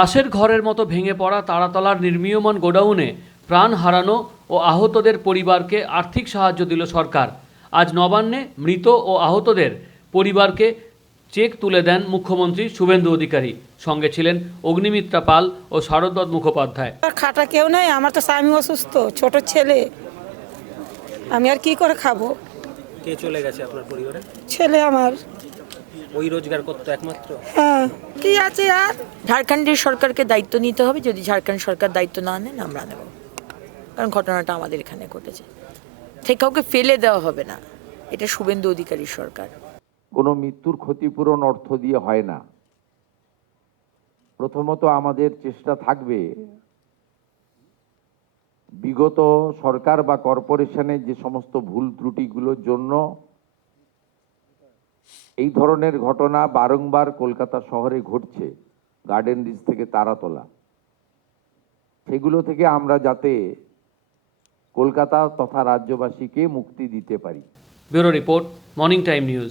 পাশের ঘরের মতো ভেঙে পড়া তারাতলার নির্মীয়মান গোডাউনে প্রাণ হারানো ও আহতদের পরিবারকে আর্থিক সাহায্য দিল সরকার। আজ নবান্নে মৃত ও আহতদের পরিবারকে চেক তুলে দেন মুখ্যমন্ত্রী শুভেন্দু অধিকারী। সঙ্গে ছিলেন অগ্নিমিত্রা পাল ও শারদত্ত মুখোপাধ্যায়। খাটা কেউ নেই, আমার তো স্বামী অসুস্থ, ছোট ছেলে, আমি আর কি করে খাবো। কে চলে গেছে আপনার পরিবারে? ছেলে আমার। ওই রোজগার করতো একমাত্র? হ্যাঁ, কি আছে আর। ঝাড়খণ্ডের সরকারকে দায়িত্ব নিতে হবে। যদি ঝাড়খণ্ড সরকার দায়িত্ব না নেন আমরা নেব, কারণ ঘটনাটা আমাদের এখানে ঘটেছে। ঠিক কাউকে ফেলে দেওয়া হবে না, এটা শুভেন্দু অধিকারীর সরকার। কোনো মৃত্যুর ক্ষতিপূরণ অর্থ দিয়ে হয় না। প্রথমত আমাদের চেষ্টা থাকবে বিগত সরকার বা কর্পোরেশনের যে সমস্ত ভুল ত্রুটিগুলোর জন্য এই ধরনের ঘটনা বারংবার কলকাতা শহরে ঘটছে, গার্ডেন রিচ থেকে তারাতলা, সেগুলো থেকে আমরা যাতে কলকাতা তথা রাজ্যবাসীকে মুক্তি দিতে পারি। Bureau report, morning time news.